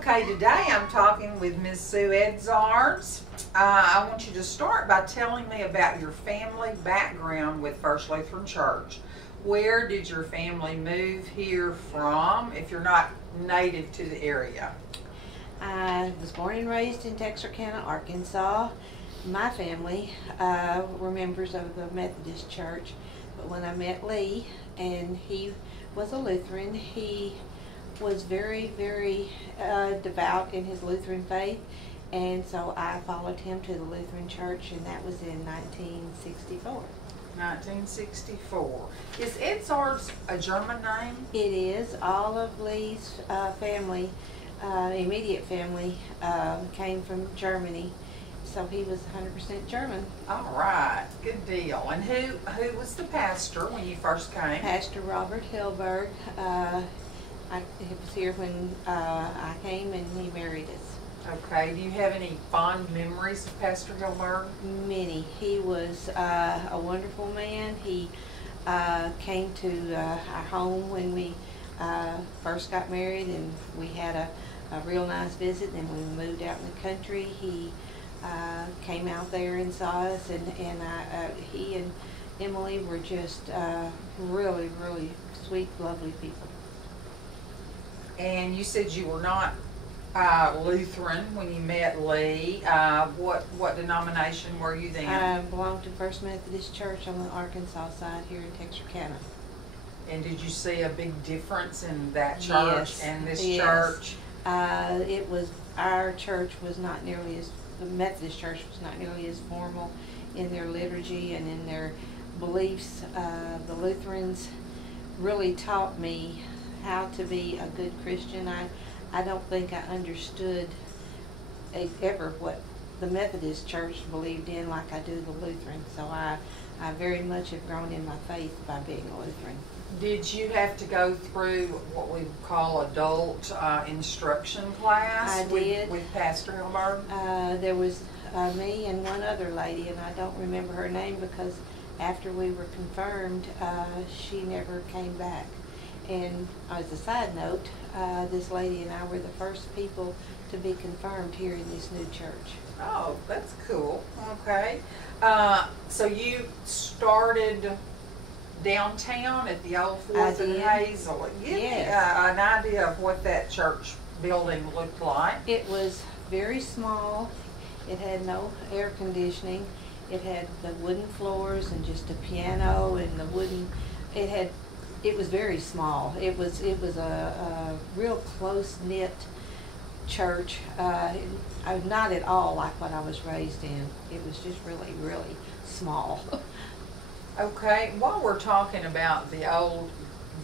Okay, today I'm talking with Miss Sue Edzards. I want you to start by telling me about your family background with First Lutheran Church. Where did your family move here from, if you're not native to the area? I was born and raised in Texarkana, Arkansas. My family were members of the Methodist Church, but when I met Lee, and he was a Lutheran, he was very, very devout in his Lutheran faith, and so I followed him to the Lutheran Church, and that was in 1964. 1964. Is Edzards a German name? It is. All of Lee's family, immediate family, came from Germany, so he was 100% German. All right, good deal. And who was the pastor when you first came? Pastor Robert Hilberg. He was here when I came, and he married us. Okay, do you have any fond memories of Pastor Hilberg? Many. He was a wonderful man. He came to our home when we first got married, and we had a real nice visit. And when we moved out in the country, he came out there and saw us, and he and Emily were just really, really sweet, lovely people. And you said you were not Lutheran when you met Lee. What denomination were you then? I belonged to First Methodist Church on the Arkansas side here in Texarkana. And did you see a big difference in that church and this church? It was, our church was not nearly as, the Methodist Church was not nearly as formal in their liturgy and in their beliefs. The Lutherans really taught me how to be a good Christian. I don't think I understood ever what the Methodist Church believed in like I do the Lutheran. So I very much have grown in my faith by being a Lutheran. Did you have to go through what we call adult instruction class? I did. With Pastor Hilberg? There was me and one other lady, and I don't remember her name because after we were confirmed, she never came back. And as a side note, this lady and I were the first people to be confirmed here in this new church. Oh, that's cool. Okay. So you started downtown at the old 4th and Hazel. Give me an idea of what that church building looked like. It was very small. It had no air conditioning. It had the wooden floors and just a piano and the wooden, it was very small. It was a real close-knit church. Not at all like what I was raised in. It was just really, really small. Okay, while we're talking about the old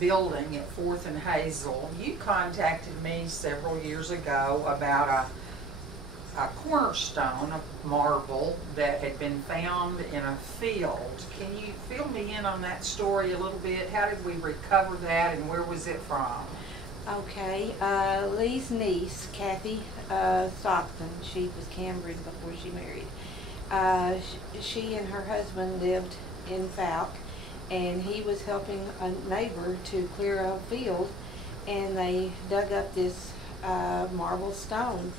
building at 4th and Hazel, you contacted me several years ago about a cornerstone of marble that had been found in a field. Can you fill me in on that story a little bit? How did we recover that, and where was it from? Okay, Lee's niece, Kathy Stockton, she was Cambrian before she married. She and her husband lived in Falk, and he was helping a neighbor to clear a field, and they dug up this marble stone.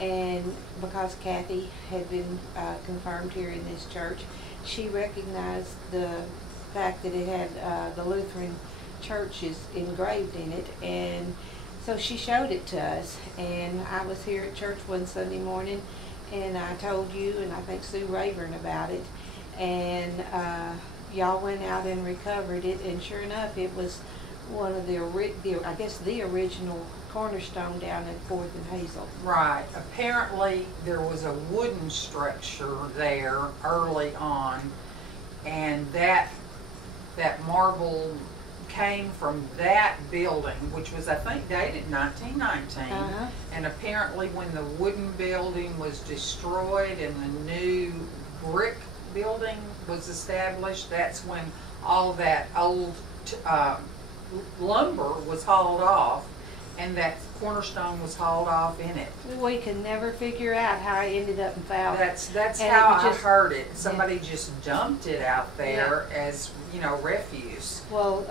And because Kathy had been confirmed here in this church, she recognized the fact that it had the Lutheran churches engraved in it, and so she showed it to us. And I was here at church one Sunday morning, and I told you and I think Sue Rayburn about it, and y'all went out and recovered it, and sure enough, it was one of the I guess the original cornerstone down at 4th and Hazel. Right. Apparently there was a wooden structure there early on, and that marble came from that building, which was, I think, dated 1919. And apparently when the wooden building was destroyed and the new brick building was established, that's when all that old lumber was hauled off, and that cornerstone was hauled off in it. We can never figure out how it ended up in Falk. That's how I heard it. Somebody just dumped it out there as, refuse. Well,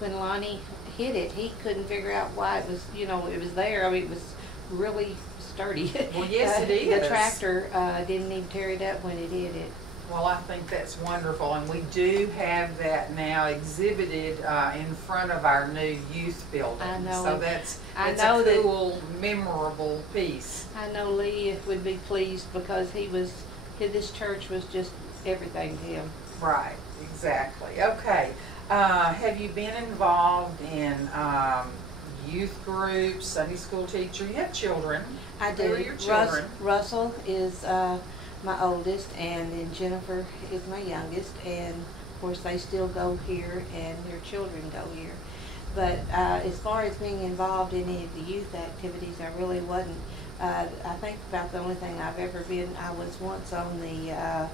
when Lonnie hit it, he couldn't figure out why it was, it was there. I mean, it was really sturdy. Well, yes, it is. The tractor didn't even tear it up when it hit it. Well, I think that's wonderful, and we do have that now exhibited in front of our new youth building. I know. So that's know a that- cool, memorable piece. I know Lee would be pleased because this church was just everything to him. Right, exactly. Okay. Have you been involved in youth groups, Sunday school teacher? You have children. I do. Who are your children? Russell is my oldest, and then Jennifer is my youngest, and of course they still go here, and their children go here. But as far as being involved in any of the youth activities, I really wasn't. I think about the only thing I've ever been, I was once on the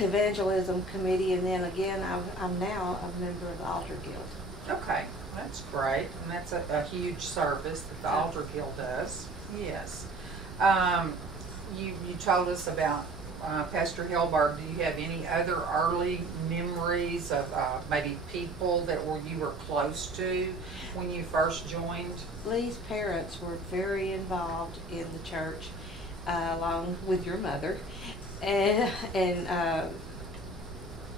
evangelism committee, and then again I'm now a member of the Altar Guild. Okay, that's great, and that's a huge service that the Altar Guild does. Yes. You told us about Pastor Helberg. Do you have any other early memories of maybe people that you were close to when you first joined? Lee's parents were very involved in the church, along with your mother, and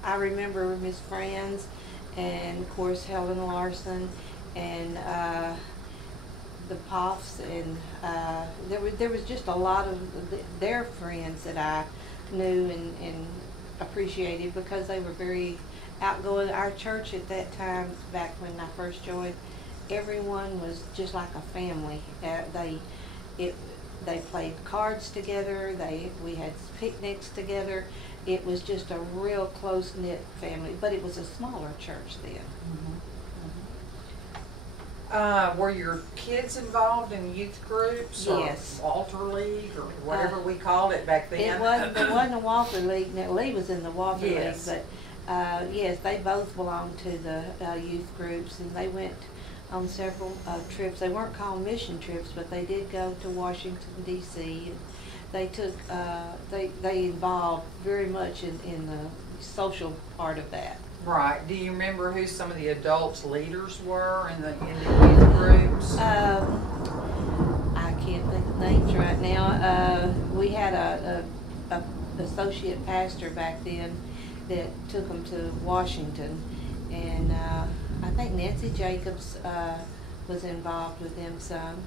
I remember Miss Franz, and of course Helen Larson, and the Poffs, and there was just a lot of their friends that I knew and appreciated because they were very outgoing. Our church at that time, back when I first joined, everyone was just like a family. They played cards together. We had picnics together. It was just a real close-knit family, but it was a smaller church then. Were your kids involved in youth groups? Yes. Or Walter League, or whatever we called it back then? It wasn't a Walter League. Now, Lee was in the Walter Yes. League, but yes, they both belonged to the youth groups, and they went on several trips. They weren't called mission trips, but they did go to Washington D.C. and they took they involved very much in the social part of that. Right. Do you remember who some of the adults leaders were in the youth groups? I can't think of names right now. We had a associate pastor back then that took them to Washington, and I think Nancy Jacobs was involved with them some.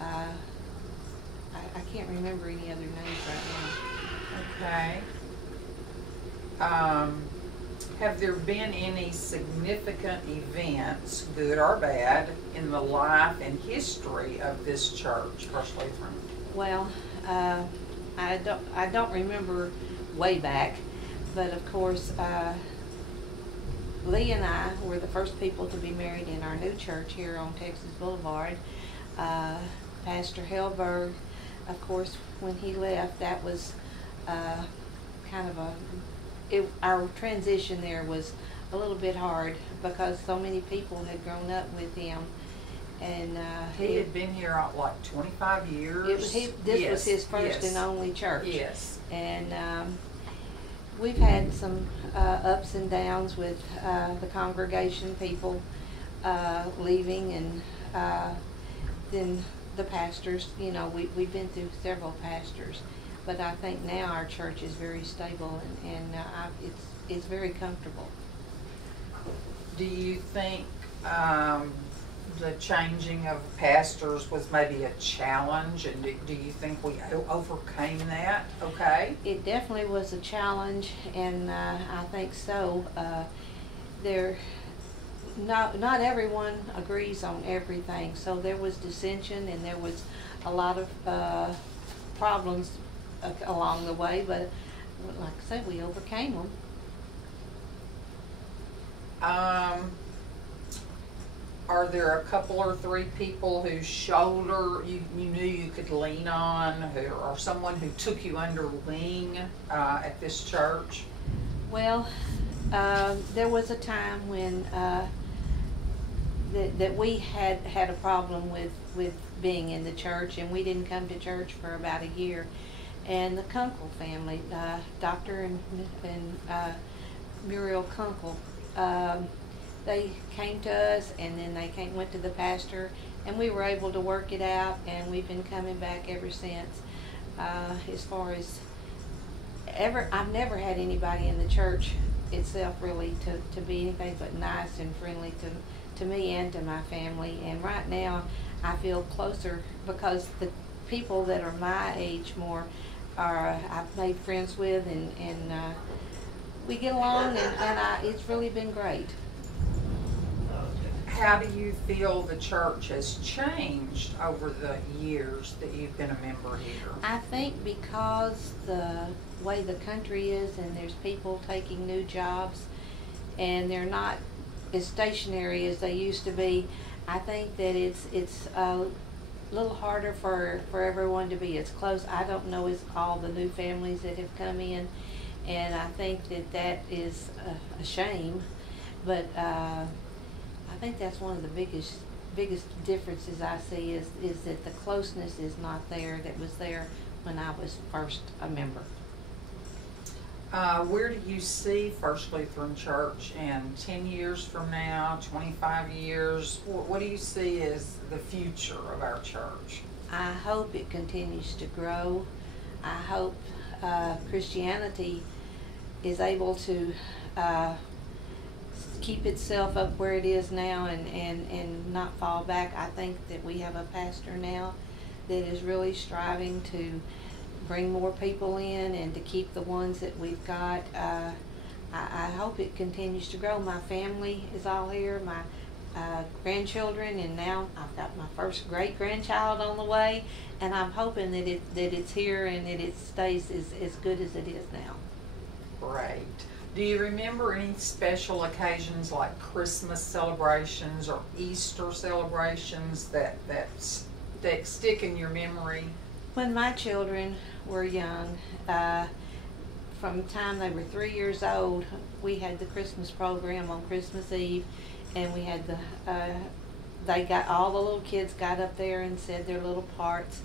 I can't remember any other names right Okay. Have there been any significant events, good or bad, in the life and history of this church, First Lutheran? now. Well, I don't remember way back, but of course, Lee and I were the first people to be married in our new church here on Texas Boulevard. Pastor Helberg, of course, when he left, that was kind of our transition there was a little bit hard because so many people had grown up with him, and He had been here like 25 years. This was his first and only church. Yes. And we've had some ups and downs with the congregation, people leaving, and then the pastors. You know, we've been through several pastors, but I think now our church is very stable, and it's very comfortable. Do you think the changing of pastors was maybe a challenge, and do you think we overcame that okay? It definitely was a challenge, and I think so. Not everyone agrees on everything, so there was dissension and there was a lot of problems along the way, but like I said, we overcame them. Are there a couple or three people whose shoulder you knew you could lean on, or someone who took you under wing at this church? Well, there was a time when that we had a problem with being in the church, and we didn't come to church for about a year. And the Kunkel family, Dr. and Muriel Kunkel, they came to us, and then they went to the pastor, and we were able to work it out, and we've been coming back ever since. As far as I've never had anybody in the church itself really to be anything but nice and friendly to me and to my family. And right now I feel closer because the people that are my age more are I've made friends with, and we get along, and it's really been great. How do you feel the church has changed over the years that you've been a member here? I think because the way the country is, and there's people taking new jobs, and they're not as stationary as they used to be, I think that it's a little harder for everyone to be as close. I don't know as all the new families that have come in, and I think that is a shame, but I think that's one of the biggest differences I see is that the closeness is not there that was there when I was first a member. Where do you see First Lutheran Church in 10 years from now, 25 years? What do you see as the future of our church? I hope it continues to grow. I hope Christianity is able to keep itself up where it is now and not fall back. I think that we have a pastor now that is really striving to bring more people in and to keep the ones that we've got. I hope it continues to grow. My family is all here, my grandchildren, and now I've got my first great-grandchild on the way, and I'm hoping that it's here and that it stays as good as it is now. Great. Do you remember any special occasions like Christmas celebrations or Easter celebrations that stick in your memory? When my children were young, from the time they were 3 years old, we had the Christmas program on Christmas Eve, and we had all the little kids got up there and said their little parts,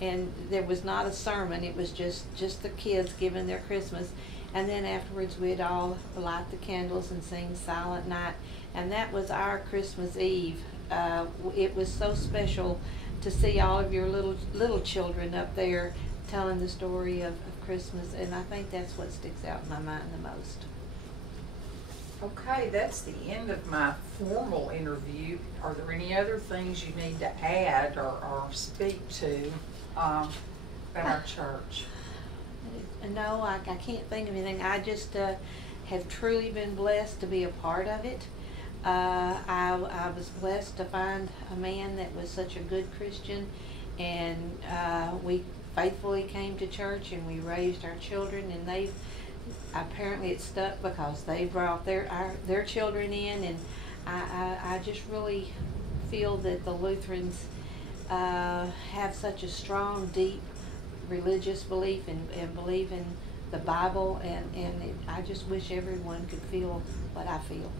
and there was not a sermon. It was just the kids giving their Christmas. And then afterwards we'd all light the candles and sing Silent Night. And that was our Christmas Eve. It was so special to see all of your little children up there telling the story of Christmas. And I think that's what sticks out in my mind the most. Okay, that's the end of my formal interview. Are there any other things you need to add or speak to about our church? No, I can't think of anything. I just have truly been blessed to be a part of it. I was blessed to find a man that was such a good Christian, and we faithfully came to church, and we raised our children, and apparently it stuck because they brought their children in, and I just really feel that the Lutherans have such a strong, deep religious belief and believe in the Bible, and I just wish everyone could feel what I feel.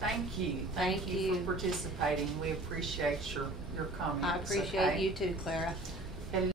Thank you. Thank you for participating. We appreciate your comments. I appreciate you too, Clara.